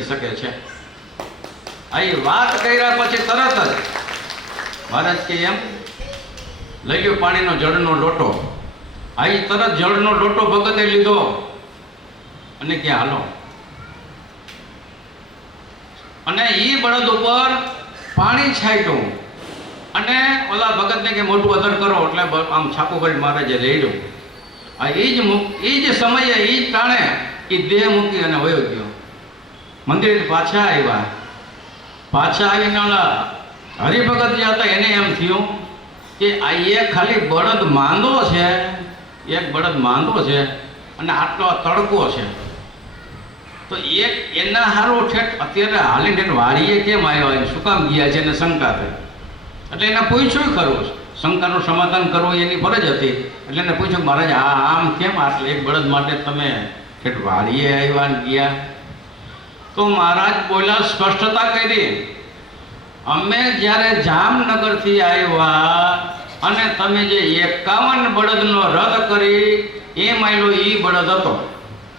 શકે છે। અહીં વાત કર્યા પછી તરત જ મહારાજ કે એમ લઈ ગયો પાણીનો જળનો લોટો। અહીં તરત જળનો લોટો ભગતે લીધો અને કે હાલો, અને એ બળદ ઉપર પાણી છાંટ્યું અને ઓલા ભગતને કે મોટું અધર કરો એટલે આમ છાપું કરી મહારાજે રેડ્યું। એ જ સમયે એ જ ટાણે એ દેહ મૂકી અને વયો ગયો। મંદિર પાછા આવ્યા, પાછા આવીને ઓલા હરિભગત જે હતા એને એમ થયું કે આ એક ખાલી બળદ માંદો છે, એક બળદ માંદો છે અને આટલો તડકો છે, તો એક એના હારો ઠેઠ અત્યારે હાલીને વાડીએ કેમ આવ્યા, શું કામ ગયા છે એને શંકા થઈ। એટલે એને પૂછ્યું ખરું, શંકાનું સમાધાન કરવું એની ફરજ હતી। એટલે એને પૂછ્યું મહારાજ આમ કેમ આટલે એક બળદ માટે તમે ઠેઠ વાડીએ આવ્યા ને ગયા? તો મહારાજ બોલ્યા, સ્પષ્ટતા કરી, અમે જ્યારે જામનગરથી આવ્યા અને તમે જે 51 બળદનો રદ કરી એ માયલો ઈ બળદ હતો,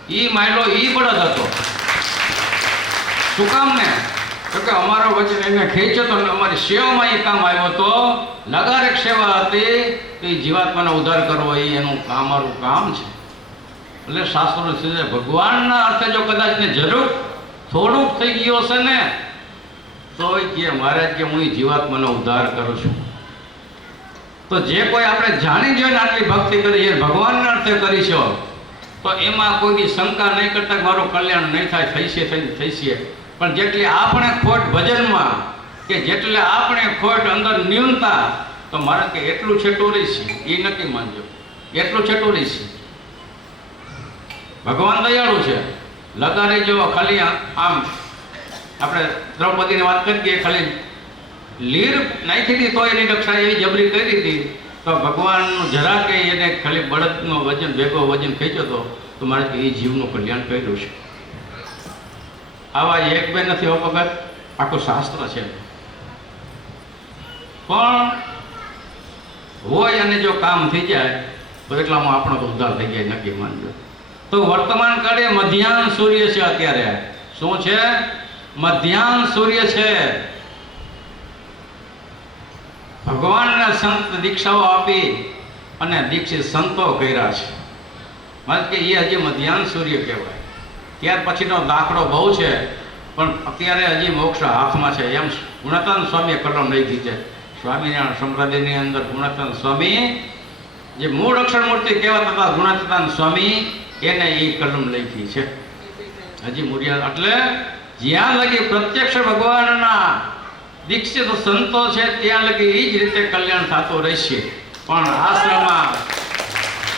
ઈ માયલો ઈ બળદ હતો। શું કામ ને? તો કે અમારો વચન એને ખેંચ્યો તો અમારી સેવામાં એ કામ આવ્યો હતો, લગારેક સેવા હતી, તો એ જીવાત્માનો ઉદ્ધાર કરવો એ એનું અમારું કામ છે। એટલે શાસ્ત્રો છે ભગવાનના અર્થે જો કદાચ ને જરૂર થોડુંક થઈ ગયો છે ને તો કે મહારાજ કે હું જીવાત્માનો ઉદ્ધાર કરું છું। તો જે કોઈ આપણે જાણી જોઈને આટલી ભક્તિ કરી છે, ભગવાનના અર્થે કરી છે, તો એમાં કોઈની શંકા નહીં કરતા મારું કલ્યાણ નહીં થાય, થઈ છે। પણ જેટલી આપણે ખોટ ભજનમાં કે જેટલે આપણે ખોટ અંદર ન્યૂનતા, તો મારે કે એટલું છેટું રહીશ એ નક્કી માનજો, એટલું છેટું રહીશ। ભગવાન દયાળુ છે, લગારે જો ખાલી આમ આપણે દ્રૌપદીની વાત કરીએ, ખાલી લીર નાખી હતી તો એની રક્ષા એવી જબરી કરી હતી, તો ભગવાનનું જરા કે એને ખાલી બળદનો વજન ભેગો વજન ખેંચ્યો તો મારે કે એ જીવનું કલ્યાણ કર્યું છે। આવા એક બે નથી હો ભગત, આખું શાસ્ત્ર છે। પણ હોય અને જો કામ થઈ જાય તો એટલામાં આપણો તો ઉદ્ધાર થઈ જાય નક્કી માનજો। તો વર્તમાન કાળે મધ્યાહન સૂર્ય છે, અત્યારે શું છે? મધ્યાહન સૂર્ય છે। ભગવાનને સંત દીક્ષાઓ આપી અને દીક્ષિત સંતો કર્યા છે, ማለት કે એ હજી મધ્યાહન સૂર્ય કહેવાય। ત્યાર પછીનો દાખલો બહુ છે, પણ અત્યારે હજી મોક્ષ હાથમાં છે। એમ ગુણાત્માનંદ સ્વામીએ કલમ લખી છે, સ્વામિનારાયણ સંપ્રદાયની અંદર ગુણાત્માનંદ સ્વામી જે મૂળ અક્ષર મૂર્તિ કહેવાતા હતા, ગુણાત્માનંદ સ્વામી એને એ કલમ લખી છે હજી મૂર્યા। એટલે જ્યાં લગી પ્રત્યક્ષ ભગવાનના દીક્ષિત સંતો છે ત્યાં લગી એ જ રીતે કલ્યાણ થતું રહેશે। પણ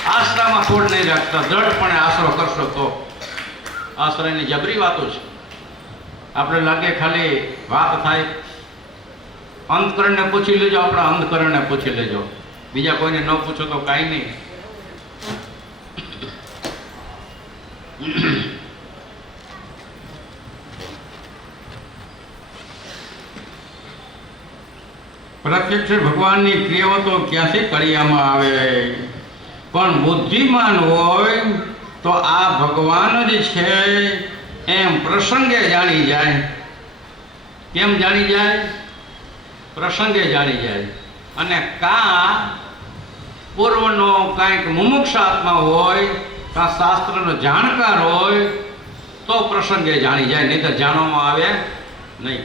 આશ્રમમાં ખોડ નહીં રાખતા, દ્રઢપણે આશરો કરશો તો। આશ્રયની જબરી વાતો છે, આપણે લાગે ખાલી વાત થાય, અંતકરણને પૂછી લેજો, આપણા અંતકરણને પૂછી લેજો, બીજા કોઈને ન પૂછો તો કાંઈ નહીં। પ્રત્યક્ષ ભગવાનની ક્રિયાઓ તો ક્યાંથી કળિયામાં આવે, પણ બુદ્ધિમાન હોય તો આ ભગવાન જ છે એમ પ્રસંગે જાણી જાય। કેમ જાણી જાય? પ્રસંગે જાણી જાય। અને પૂર્વનો કાંઈક મુમુક્ષ આત્મા હોય, કાં શાસ્ત્રનો જાણકાર હોય તો પ્રસંગે જાણી જાય, નહીં તો જાણવામાં આવે નહીં।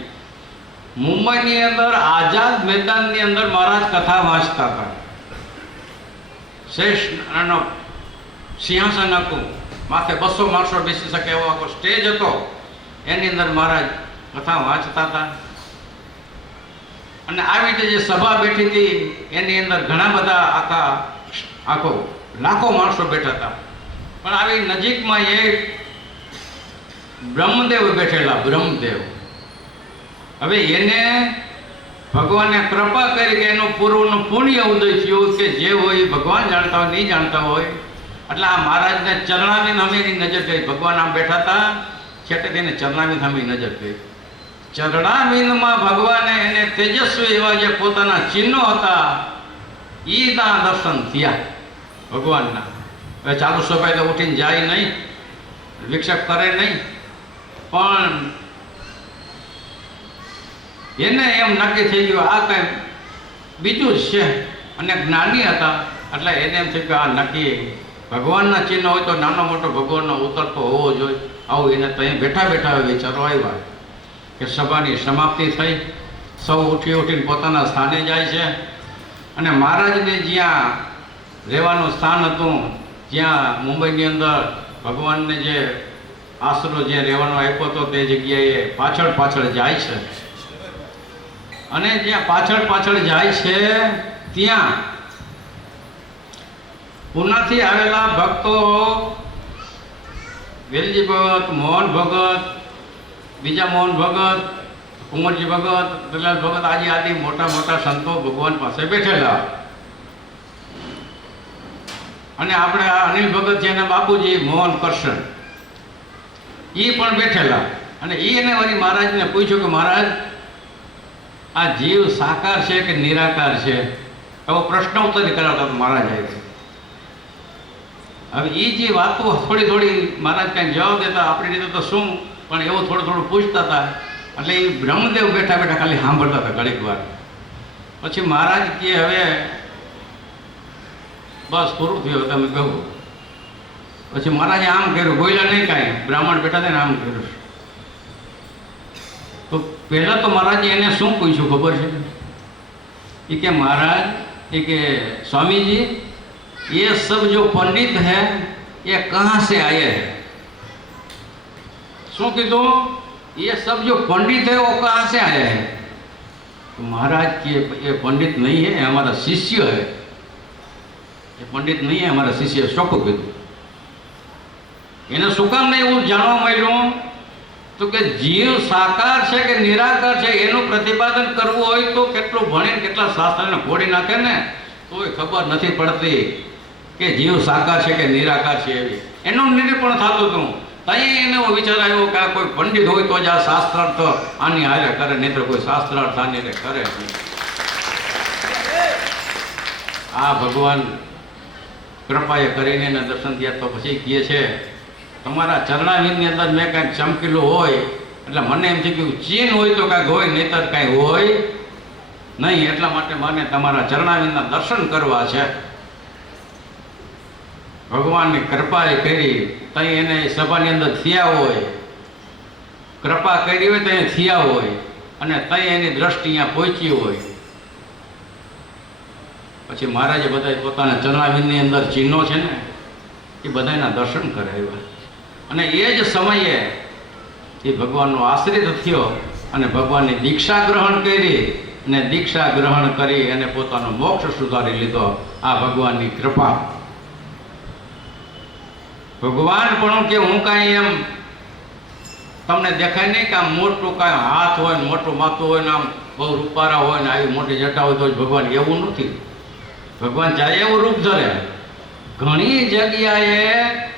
મુંબઈની અંદર આઝાદ મેદાનની અંદર મહારાજ કથા વાંચતા હતા, શેષ સિંહાસન હતું, માથે 200 માણસો બેસી શકે એવો આખો સ્ટેજ હતો, એની અંદર મહારાજ કથા વાંચતા હતા। અને આવી રીતે જે સભા બેઠી હતી એની અંદર ઘણા બધા આખો લાખો માણસો બેઠા હતા, પણ આવી નજીકમાં એક બ્રહ્મદેવ બેઠેલા, બ્રહ્મદેવ। હવે એને ભગવાને કૃપા કરી કે એનું પૂર્વનું પુણ્ય ઉદય થયું કે જે હોય ભગવાન જાણતા હોય, નહીં જાણતા હોય, એટલે આ મહારાજને ચરણાવીને અમે એની નજર ગઈ। ભગવાન આમ બેઠા હતા, છેટે તેને ચરણાવીને અમે નજર ગઈ। ચરણાવીનમાં ભગવાને એને તેજસ્વી એવા જે પોતાના ચિહ્નો હતા એના દર્શન થયા ભગવાનના। હવે ચાલુ સભાએ તો ઉઠીને જાય નહીં, વિક્ષેપ કરે નહીં, પણ એને એમ નક્કી થઈ ગયું આ કંઈ બીજું જ છે, અને જ્ઞાની હતા એટલે એને એમ થયું કે આ નક્કી ભગવાનના ચિહ્ન હોય તો નાનો મોટો ભગવાનનો ઉતરતો હોવો જોઈએ. આવું એને ત્યાં બેઠા બેઠા વિચારો આવ્યા કે સભાની સમાપ્તિ થઈ, સૌ ઉઠીને પોતાના સ્થાને જાય છે. અને મહારાજને જ્યાં રહેવાનું સ્થાન હતું, જ્યાં મુંબઈની અંદર ભગવાનને જે આશરો જે રહેવાનો આપ્યો હતો તે જગ્યાએ પાછળ પાછળ જાય છે. અને જ્યાં પાછળ પાછળ જાય છે ત્યાં પૂનાથી આવેલા ભક્તો વેલજી ભગત, મોહન ભગત, બીજા મોહન ભગત, કુંવરજી ભગત, દલાલ ભગત આદિ મોટા મોટા સંતો ભગવાન પાસે બેઠેલા. અને આપણે આ અનિલ ભગત છે અને બાપુજી મોહન કરશન એ પણ બેઠેલા. અને એને વળી મહારાજને પૂછ્યું કે મહારાજ આ જીવ સાકાર છે કે નિરાકાર છે? એવો પ્રશ્ન ઉત્તરી કરાવતા મહારાજ આવ્યા. હવે એ જે વાતો થોડી થોડી મહારાજ કાંઈ જવાબ દેતા, આપણી રીતે તો શું, પણ એવું થોડું થોડું પૂછતા હતા. એટલે એ બ્રહ્મદેવ બેઠા બેઠા ખાલી સાંભળતા હતા ઘડીક વાર. પછી મહારાજ કે હવે બસ પૂરું થયું, તમે કહું. પછી મહારાજે આમ કર્યું, બોલ્યા નહીં કાંઈ, બ્રાહ્મણ બેઠા હતા ને આમ કર્યું. તો પહેલાં તો મહારાજે એને શું પૂછ્યું ખબર છે? એ કે મહારાજ, એ કે स्वामी ये सब जो पंडित है ये कहाँ से आए हैं? શું કીધું? ये सब जो पंडित है वो कहाँ से आए हैं? तो महाराज के ये पंडित नहीं है, हमारा शिष्य है. ये पंडित नहीं है, हमारा शिष्य है. શું કીધું? એને શું કામ નહીં એવું જાણવા મળ્યું? તો કે જીવ સાકાર છે કે નિરાકાર છે એનું પ્રતિપાદન કરવું હોય તો કેટલું ભણીને કેટલા શાસ્ત્રને ફોડી નાખે ને તોય ખબર નથી પડતી કે જીવ સાકાર છે કે નિરાકાર છે. એવી એનું નિરૂપણ થતું હતું. ત્યાં એને એવો વિચાર આવ્યો કે આ કોઈ પંડિત હોય તો જ આ શાસ્ત્રાર્થ આની હારે કરે, નહીં તો કોઈ શાસ્ત્રાર્થ આની હારે કરે નહીં. આ ભગવાન કૃપાએ કરીને એને દર્શન થયા. તો પછી કહે છે તમારા ચરણાવિંદની અંદર મેં કાંઈક ચમકેલું હોય એટલે મને એમ થયું કે ચીન હોય તો કાંઈક હોય, નહીતર કાંઈ હોય નહીં. એટલા માટે મને તમારા ચરણાવિંદના દર્શન કરવા છે. ભગવાનની કૃપાએ કરી ત્યાં એને સભાની અંદર થયા હોય, કૃપા કરી હોય ત્યાં થયા હોય, અને ત્યાં એની દ્રષ્ટિ અહીંયા પહોંચી હોય. પછી મહારાજે બધા પોતાના ચરણાવિંદની અંદર ચિહ્નો છે ને એ બધાના દર્શન કરાવ્યા. અને એ જ સમયે એ ભગવાનનો આશ્રિત થયો અને ભગવાનની દીક્ષા ગ્રહણ કરી, અને દીક્ષા ગ્રહણ કરી અને પોતાનો મોક્ષ સુધારી લીધો. આ ભગવાનની કૃપા. ભગવાન પણ કે હું કાંઈ એમ તમને દેખાય નહીં કે આમ મોટું કાંઈ હાથ હોય ને મોટું માથું હોય ને આમ બહુ રૂપારા હોય ને આવી મોટી જટા હોય તો જ ભગવાન, એવું નથી. ભગવાન ચાહે એવું રૂપ ધરે. ઘણી જગ્યાએ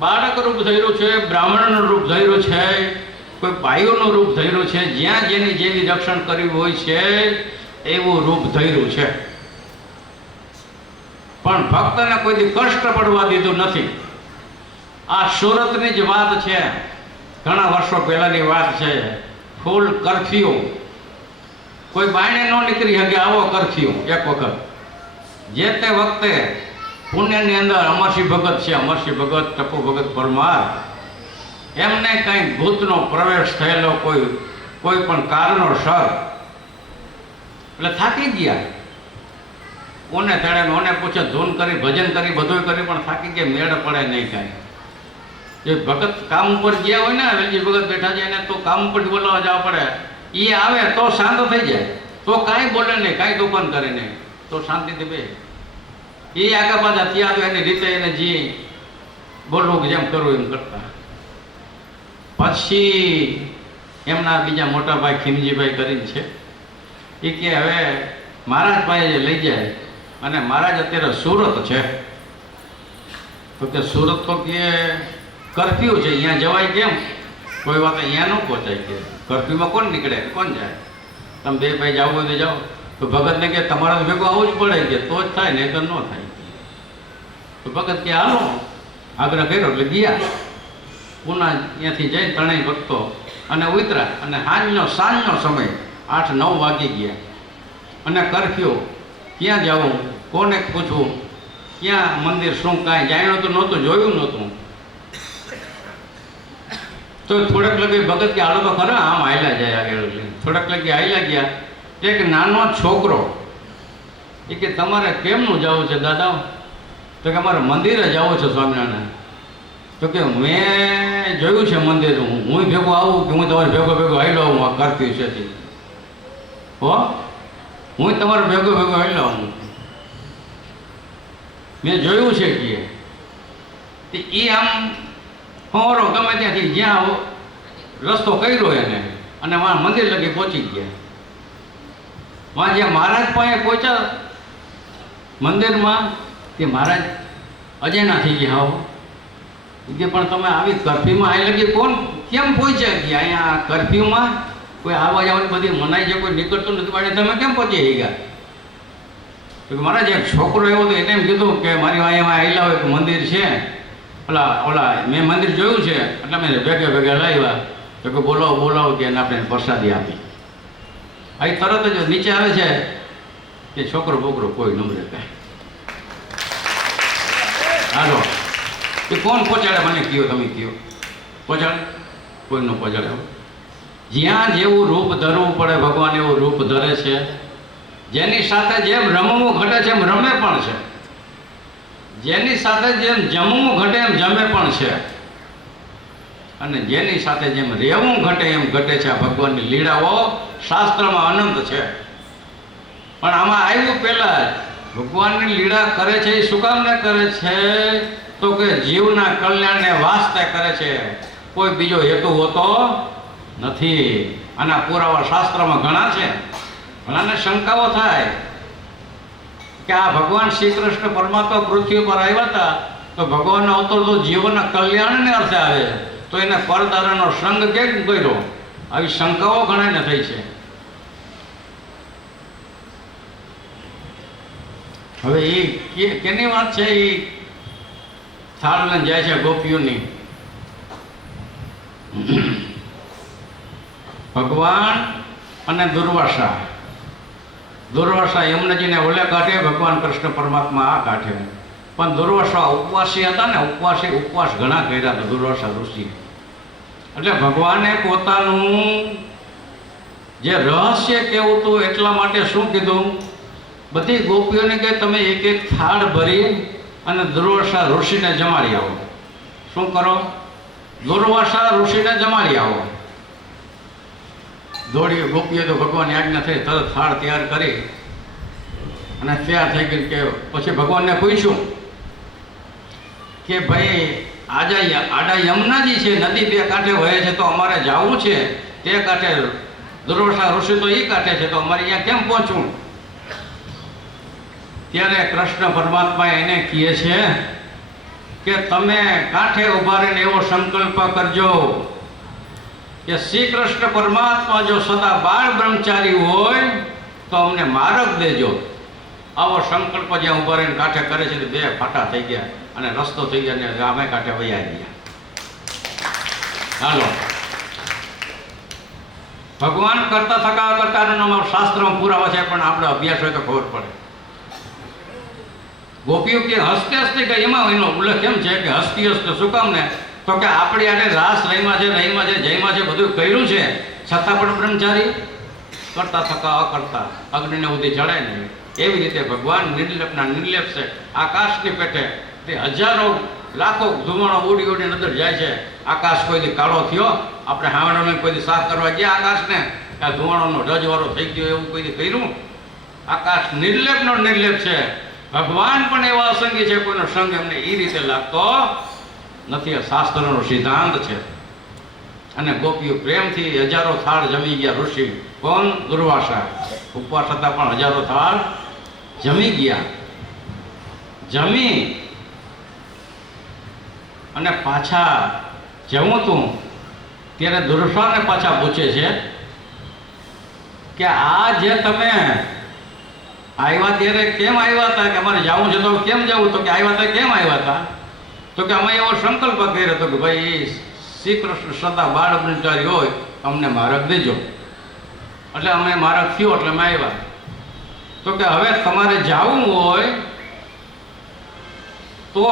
બાળક રૂપ ધર્યું છે, બ્રાહ્મણનું રૂપ ધર્યું છે, કોઈ ભાઈઓનું રૂપ ધર્યું છે. જ્યાં જેની જેવી રક્ષણ કર્યું હોય છે એવું રૂપ ધર્યું છે. પણ ભક્તને કોઈ દી કષ્ટ પડવા દીધું નથી. આ સુરતની જ વાત છે, ઘણા વર્ષો પહેલાંની વાત છે. ફૂલ કરફ્યુ, કોઈ બાયણે ન નીકળી શકે આવો કરફ્યુ એક વખત. જે તે વખતે પુણ્યની અંદર અમરસિંહ ભગત છે, અમરસિંહ ભગત, ટપુ ભગત પરમાર, એમને કંઈ ભૂતનો પ્રવેશ થયેલો કોઈ પણ કારણોસર, એટલે થાકી ગયા. કોને તેડે ઓને પૂછે, ધૂન કરી, ભજન કરી, બધું કરી, પણ થાકી ગયા, મેળ પડે નહીં કાંઈ. જે ભગત કામ ઉપર ગયા હોય ને, વેલજી ભગત બેઠા છે એને તો કામ ઉપર બોલાવવા જવા પડે. એ આવે તો શાંત થઈ જાય, તો કાંઈ બોલે નહીં, કાંઈ દુકાન કરે નહીં, તો શાંતિથી બે. એ આગળ પાછા ત્યાં તો એની રીતે એને જી બોલવું જેમ કરવું એમ કરતા. પછી એમના બીજા મોટા ભાઈ ખીમજીભાઈ કરીને છે, એ કે હવે મહારાજ પાસે લઈ જાય. અને મહારાજ અત્યારે સુરત છે. તો કે સુરત તો કે કરફ્યુ છે, અહીંયા જવાય કેમ? કોઈ વાત અહીંયા ન પહોંચાય. કે કરફ્યુમાં કોણ નીકળે, કોણ જાય? તમે બે ભાઈ જાઓ હોય તો જાઓ. તો ભગતને કે તમારા ભેગું આવવું જ પડે, કે તો જ થાય, નહીં તો ન થાય. તો ભગત કે હાલો, આગ્રહ કર્યો એટલે ગયા. પુના ત્યાંથી જઈ ત્રણેય ભક્તો અને ઉતરા અને સાંજનો સમય 8-9 વાગી ગયા અને કર્ફ્યુ. ક્યાં જવું, કોને પૂછવું, ક્યાં મંદિર, શું કાંઈ જાણ્યું તો નહોતું, જોયું નહોતું. તો થોડાક લગી ભગત કે હાલો તો ખરા, આમ હાલ્યા જાય આગળ. થોડાક લગી હાલ્યા ગયા. એક નાનો છોકરો એ કે તમારે કેમનું જવું છે દાદા? તો કે અમારે મંદિરે જવું છે સ્વામિનારાયણ. તો કે મેં જોયું છે મંદિર, હું ભેગો આવું કે હું તમારે ભેગો હાલ્યો આવું? આ કર્ફ્યુ છે હો, હું તમારે ભેગો હાલ્યો આવું. મેં જોયું છે કે એ આમ હોરો ગમે ત્યાંથી જ્યાં રસ્તો કર્યો એને અને વાં મંદિર લગી પહોંચી ગયા. વાં જ્યાં મહારાજ પાસે પહોંચ્યા મંદિરમાં, તે મહારાજ અજયના થઈ ગયા. હો કે પણ તમે આવી કર્ફ્યુમાં અહીં લગી કોણ કેમ પહોંચ્યા ગયા? અહીંયા કર્ફ્યુમાં કોઈ આવવા જવાની બધી મનાઈ છે, કોઈ નીકળતું નથી પાડે, તમે કેમ પહોંચી ગયા? તો મહારાજ એક છોકરો એવો હતો, એને એમ કીધું કે મારી અહીંયા આવેલા હોય મંદિર છે, ઓલા મેં મંદિર જોયું છે એટલે મેં ભેગા લાવ્યા. તો કે બોલાવો કે એને આપણે પ્રસાદી આપી. અહીં તરત જ નીચે આવે છે કે છોકરો બોકરો કોઈ નંબરે કાંઈ. હાલો એ કોણ પહોંચાડે મને કયો, તમે કયો પહોંચાડે? કોઈ ન પહોંચાડે. જ્યાં જેવું રૂપ ધરવું પડે ભગવાન એવું રૂપ ધરે છે. જેની સાથે જેમ રમવું ઘટે છે એમ રમે પણ છે, જેની સાથે જેમ જમવું ઘટે એમ જમે પણ છે, અને જેની સાથે જેમ રહેવું ઘટે એમ ઘટે છે. આ ભગવાનની લીલાઓ શાસ્ત્રમાં અનંત છે. પણ આમાં આવ્યું પહેલાં ભગવાનની લીલા કરે છે એ શું કામને કરે છે? તો કે જીવના કલ્યાણને વાસ્તે કરે છે, કોઈ બીજો હેતુ હોતો નથી. આના પુરાવા શાસ્ત્રમાં ઘણા છે. ઘણાને શંકાઓ થાય કે આ ભગવાન શ્રી કૃષ્ણ પરમાત્મા પૃથ્વી પર આવ્યા હતા તો ભગવાનનો અવતાર તો જીવનના કલ્યાણને અર્થે આવે, તો એને પરદારાનો સંગ કેમ કર્યો? આવી શંકાઓ ઘણાને થઈ છે. હવે એ કેની વાત છે? એ થાળ લઈને જાય છે ગોપીઓની. ભગવાન અને દુર્વાસા યમુનાજીને ઓલે કાંઠે, ભગવાન કૃષ્ણ પરમાત્મા આ કાંઠે. પણ દુર્વાસા ઉપવાસી હતા ને, ઉપવાસ ઘણા કર્યા હતા દુર્વાસા ઋષિ. એટલે ભગવાને પોતાનું જે રહસ્ય કેવું હતું એટલા માટે શું કીધું? બધી ગોપીઓને કે તમે એક થાળ ભરી અને દુર્વાસા ઋષિને જમાડી આવો. શું કરો? દુર્વાસા ઋષિને જમાડી આવો. દોડી ગોપીઓ તો ભગવાનની આજ્ઞા થઈ, તરત થાળ તૈયાર કરી અને તૈયાર થઈ ગઈ. કે પછી ભગવાનને પૂછ્યું કે ભાઈ આડા યમુનાજી છે, નદી બે કાંઠે વહે છે, તો અમારે જવું છે તે કાંઠે. દુર્વાસા ઋષિ તો એ કાંઠે છે, તો અમારે અહીંયા કેમ પહોંચવું? ત્યારે કૃષ્ણ પરમાત્મા એને કહે છે કે તમે કાંઠે ઉભા રહીને એવો સંકલ્પ કરજો કે શ્રી કૃષ્ણ પરમાત્મા જો સદા બાળ બ્રહ્મચારી હોય તો અમને માર્ગ દેજો. આવો સંકલ્પ જ્યાં ઉભા રહીને કાંઠે કરે છે, બે ફાટા થઈ ગયા અને રસ્તો થઈ ગયા ને અમે કાંઠે વયા ગયા. હાલો, ભગવાન કરતા થકા કરતા શાસ્ત્રમાં પુરાવા છે, પણ આપણે અભ્યાસ હોય તો ખબર પડે. ગોપીઓ કે હસતે હસતે કે એમાં એનો ઉલ્લેખ કેમ છે કે હસતી હસતે? શું કામ ને? તો કે આપણી આને રાસ રહીમાં છે, જયમાં છે, બધું કર્યું છે, છતાં પણ બ્રહ્મચારી કરતા થકા અકર્તા અગ્નિને સુધી જડે નહીં. એવી રીતે ભગવાન નિર્લેપ છે. આકાશની પેટે તે હજારો લાખો ધુમાડો ઉડી અંદર જાય છે. આકાશ કોઈથી કાળો થયો? આપણે હાવડાને કોઈથી સાફ કરવા ગયા આકાશને? આ ધુમાડોનો રજવાળો થઈ ગયો એવું કોઈથી કર્યું? આકાશ નિર્લેપ છે. ભગવાન પણ એવા અસંગી છે, કોઈનો સંગ એમને એ રીતે લાગતો નથી. આ શાસ્ત્રનો સિદ્ધાંત છે. અને ગોપીઓ પ્રેમથી હજારો થાળ જમી ગયા. ઋષિ કોણ? દુર્વાસા. ઉપવાસ હતા પણ હજારો થાળ જમી ગયા. જમી અને પાછા જવું તું ત્યારે દુર્વાસાને પાછા પૂછે છે કે આ જે તમે આવ્યા ત્યારે કેમ આવ્યા હતા? કે અમારે જવું છે તો કેમ જવું? તો કે આવ્યા હતા કેમ આવ્યા હતા? તો કે અમે એવો સંકલ્પ કર્યો હતો કે ભાઈ શ્રી કૃષ્ણ સદા બાળ બ્રહ્મચારી હોય અમને માર્ગ દેજો. એટલે અમે માર્ગ થયો એટલે અમે આવ્યા. તો કે હવે તમારે જવું હોય તો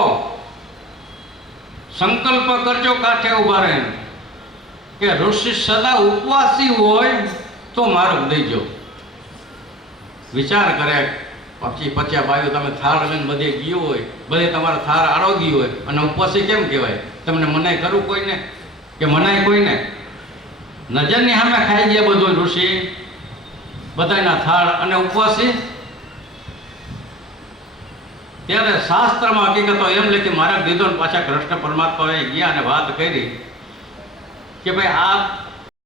સંકલ્પ કરજો કાંઠે ઉભા રહીને કે ઋષિ સદા ઉપવાસી હોય તો માર્ગ દેજો. વિચાર કરે પછી 52 તમે થાળ લઈને બધે ગયો હોય, બધે તમારા થાળ આરોગી હોય અને ઉપવાસી કેમ કહેવાય? તમને મનાઈ કરું કોઈને કે મનાય કોઈને? નજરની સામે ખાઈ ગયા બધું ઋષિ બધાના થાળ અને ઉપવાસી. ત્યારે શાસ્ત્રમાં હકીકતો એમ લખી માર્ગ દીધો ને પાછા કૃષ્ણ પરમાત્માએ ગયા અને વાત કરી કે ભાઈ આ